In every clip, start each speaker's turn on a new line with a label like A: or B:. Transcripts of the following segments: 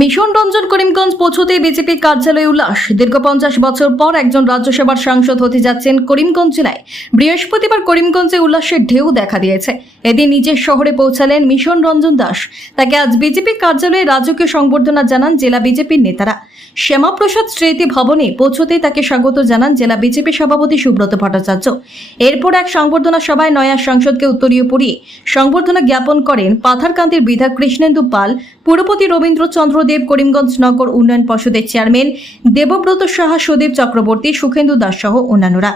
A: Mission Ranjan Karimganj পৌঁছতে BJP কার্যালয়ে উল্লাস। দীর্ঘ পঞ্চাশ বছর পর একজন রাজ্যসভার সাংসদ হতে যাচ্ছেন করিমগঞ্জ জেলায়। বৃহস্পতিবার করিমগঞ্জে উল্লাসের ঢেউ দেখা দিয়েছে। এদিন নিজের শহরে পৌঁছালেন মিশন রঞ্জন দাস। তাকে আজ বিজেপি কার্যালয়ে রাজকীয় সংবর্ধনা জানান জেলা বিজেপির নেতারা। শ্যামাপ্রসাদ স্মৃতি ভবনে পৌঁছতেই তাকে স্বাগত জানান জেলা বিজেপি সভাপতি সুব্রত ভট্টাচার্য। এরপর এক সংবর্ধনা সভায় নয়া সংসদকে উত্তরীয় পড়িয়ে সংবর্ধনা জ্ঞাপন করেন পাথারকান্দির বিধায়ক কৃষ্ণেন্দু পাল, পুরপতি রবীন্দ্রচন্দ্র দেব, করিমগঞ্জ নগর উন্নয়ন পর্ষদের চেয়ারম্যান, দেবব্রত সাহা, সুদীপ চক্রবর্তী, সুখেন্দু দাস সহ অন্যান্যরা।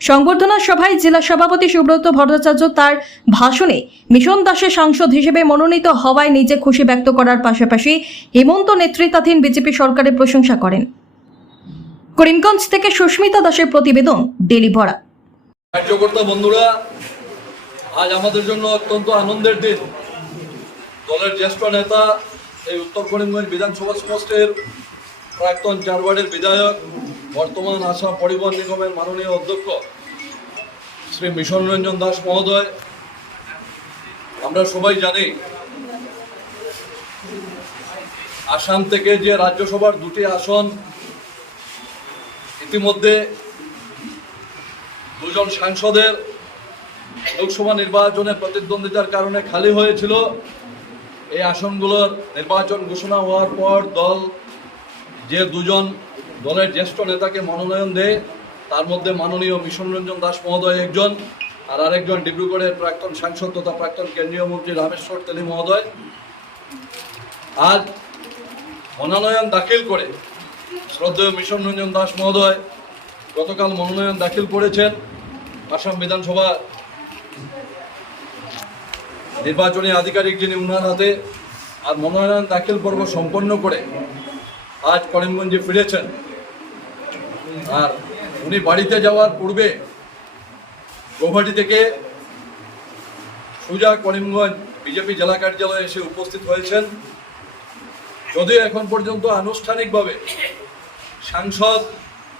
A: সংবর্ধনা সভায় জেলা সভাপতি সুব্রত ভট্টাচার্য তার ভাষণে মিশন দাসের সাংসদ হিসেবে মনোনীত হওয়ায় নিজে খুশি ব্যক্ত করার পাশাপাশি হেমন্ত নেতৃত্বাধীন বিজেপি সরকারের প্রশংসা করেন। করিমগঞ্জ থেকে সুস্মিতা দাসের প্রতিবেদন, ডেলি ভরা।
B: কার্যকর্তা বন্ধুরা, আজ আমাদের জন্য অত্যন্ত আনন্দের দিন। দলের জ্যেষ্ঠ নেতা, এই উত্তর করিমগঞ্জ বিধানসভা সমষ্টির প্রাক্তন চার বিধায়ক বর্তমান আসাম পরিবহন নিগমের মাননীয় অধ্যক্ষ শ্রী মিশন রঞ্জন দাস মহোদয়, আমরা সবাই জানি আসাম থেকে যে রাজ্যসভার দুটি আসন, ইতিমধ্যে দুজন সাংসদের লোকসভা নির্বাচনে প্রতিদ্বন্দ্বিতার কারণে খালি হয়েছিল। এই আসনগুলোর নির্বাচন ঘোষণা হওয়ার পর দল যে দুজন দলের জ্যেষ্ঠ নেতাকে মনোনয়ন দেয়, তার মধ্যে মাননীয় মিশন রঞ্জন দাস মহোদয় একজন, আর আরেকজন ডিব্রুগড়ের প্রাক্তন সাংসদ তথা প্রাক্তন কেন্দ্রীয় মন্ত্রী রামেশ্বর তেলি মহোদয়। আজ মনোনয়ন দাখিল করে শ্রদ্ধেয় মিশন রঞ্জন দাস মহোদয় গতকাল মনোনয়ন দাখিল করেছেন আসাম বিধানসভা নির্বাচনী আধিকারিক যিনি উনার হাতে। আর মনোনয়ন দাখিল পর্ব সম্পন্ন করে আজ করিমগঞ্জে ফিরেছেন। আর উনি বাড়িতে যাওয়ার পূর্বে গৌহাটি থেকে সুজা করিমগঞ্জ বিজেপি জেলা কার্যালয়ে এসে উপস্থিত হয়েছেন। যদিও এখন পর্যন্ত আনুষ্ঠানিকভাবে সাংসদ,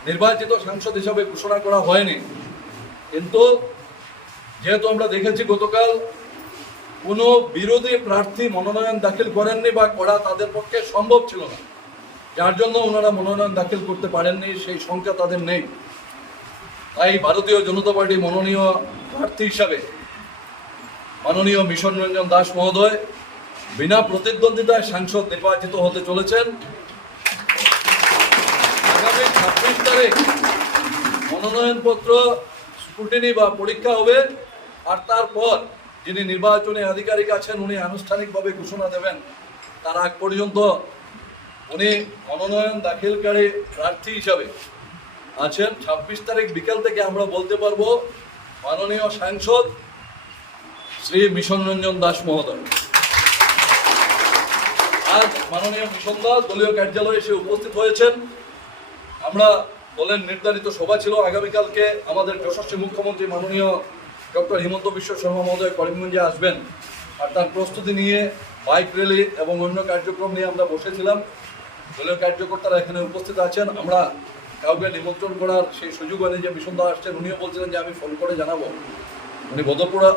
B: নির্বাচিত সাংসদ হিসাবে ঘোষণা করা হয়নি। কিন্তু যেহেতু আমরা দেখেছি গতকাল কোনো বিরোধী প্রার্থী মনোনয়ন দাখিল করেননি বা করা তাদের পক্ষে সম্ভব ছিল না যার জন্য ওনারা মনোনয়ন দাখিল করতে পারেননি, সেই সংখ্যা তাদের নেই। তাই ভারতীয় জনতা পার্টি মনোনীয় প্রার্থী হিসাবে মাননীয় মিশন রঞ্জন দাস মহোদয় বিনা প্রতিদ্বন্দ্বিতায় সাংসদ নির্বাচিত হতে চলেছেন। আগামী ছাব্বিশ তারিখ মনোনয়নপত্র, স্ক্রুটিনি বা পরীক্ষা হবে আর তারপর যিনি নির্বাচনী আধিকারিক আছেন, উনি আনুষ্ঠানিকভাবে ঘোষণা দেবেন। তার আগ পর্যন্ত উনি মনোনয়ন দাখিলকারী প্রার্থী হিসাবে আছেন। ছাব্বিশ তারিখ বিকেল থেকে আমরা বলতে পারব, মাননীয় সাংসদ শ্রী মিশন রঞ্জন দাস মহোদয়। আজ মাননীয় মিশন দাস দলীয় কার্যালয়ে এসে উপস্থিত হয়েছেন। আমরা দলের নির্ধারিত সভা ছিল, আগামীকালকে আমাদের যশস্বী মুখ্যমন্ত্রী মাননীয় ডক্টর হিমন্ত বিশ্ব শর্মা মহোদয় করিমগঞ্জে আসবেন। আর তার প্রস্তুতি নিয়ে বাইক র্যালি এবং অন্য কার্যক্রম নিয়ে আমরা বসেছিলাম। দলীয় কার্যকর্তারা এখানে উপস্থিত আছেন। আমরা কাউকে নিমন্ত্রণ করার সেই সুযোগ হয়নি যে মিশন দা আসছেন, উনিও বলছিলেন যে আমি ফোন করে জানাব। উনি বদরপুরা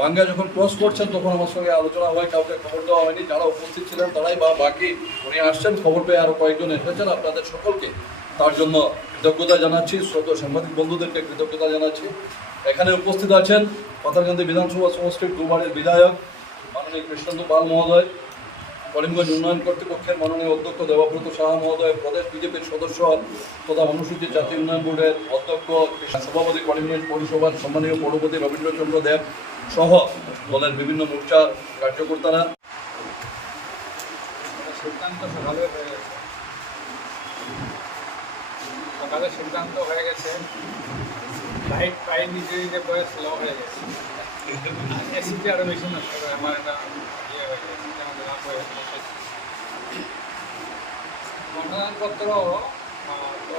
B: বাঙ্গা যখন ক্রস করছেন, তখন আমার সঙ্গে আলোচনা হয়, কাউকে খবর দেওয়া হয়নি, যারা উপস্থিত ছিলেন তারাই বা বাকি উনি আসছেন, খবর পেয়ে আরও কয়েকজন এসেছেন। আপনাদের সকলকে তার জন্য কৃতজ্ঞতা জানাচ্ছি, শ্রোত সাংবাদিক বন্ধুদেরকে কৃতজ্ঞতা জানাচ্ছি। এখানে উপস্থিত আছেন পাথারকান্দি বিধানসভা সমষ্টির দুবারের বিধায়ক, মাননীয় কৃষ্ণেন্দু পাল মহোদয়। করিমগঞ্জ উন্নয়ন কর্তৃপক্ষের মাননীয় অধ্যক্ষ দেবব্রত সাহা মহোদয়, প্রদেশ বিজেপির সদস্য তথা অনুসূচিত জাতি উন্নয়ন বোর্ডের অধ্যক্ষ সভাপতি করিমগঞ্জ পৌরসভার সম্মানীয় পৌরপতি রবীন্দ্রচন্দ্র দেব সহ দলের বিভিন্ন মোর্চার কার্যকর্তারা।
C: সিদ্ধান্ত সকালে সকালে সিদ্ধান্ত হয়ে গেছে। লাইট প্রায় নিজে নিজে স্লো হয়ে গেছে। এসিতে আরও বেশি আমার একটা ইয়ে হয়ে গেছে, যেমন লাভ হয়ে মনোনয়নপত্র তো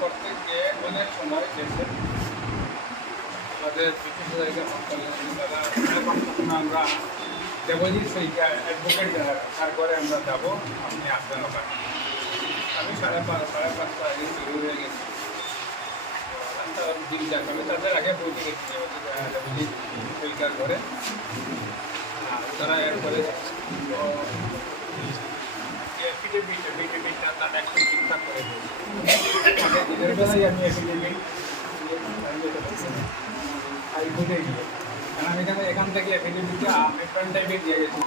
C: করতে অনেক সময় গেছে আমাদের আমরা দেবজিৎ সৈকা অ্যাডভোকেট যারা, তারপরে আমরা যাব, আপনি আসবেন ওখানে। আমি সাড়ে পাঁচ, সাড়ে পাঁচটা আগে শুরু হয়ে গেছি। যাবে আমি তাদের আগে সৈকার ঘরে আর তারা এরপরে করে আমি এখানে থেকে এফিডেভিটটা পেন টাইপে দিয়ে গেছি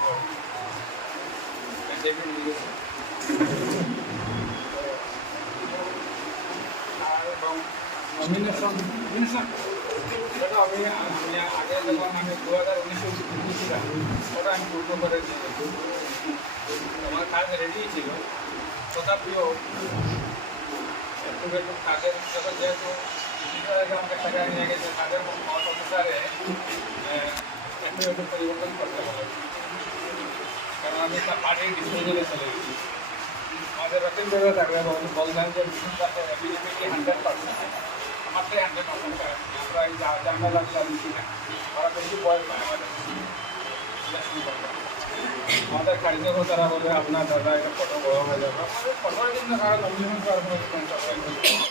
C: এবং আমি আগে যখন আমি দু হাজার উনিশে ঢুকেছিলাম ওটা আমি পূর্ণ করে দিয়েছি আমার কাজ রেডি ছিল তথাপিও একটু একটু কাজের যখন যেহেতু আমাকে টাকা নিয়ে গেছে কাজের মত অনুসারে একটু একটু পরিবর্তন করতে হবে কারণ আমি তার পার্টির ডিসিশনে চলে গেছি আমাদের রকেট বেরোয় থাকবে বলবেন যে বিজেপি হান্ড্রেড পার্সেন্ট আমার তো হান্ড্রেড পার্সেন্ট আমরা এই জা- ঝামেলা দিচ্ছি না ওরা বেশি বয়স নয় আমাদের। আমাদের কার্যকর্তারা বলে, আপনার দাদা একটা ফটো বড় হয়ে যাবে। ফটোর কোনো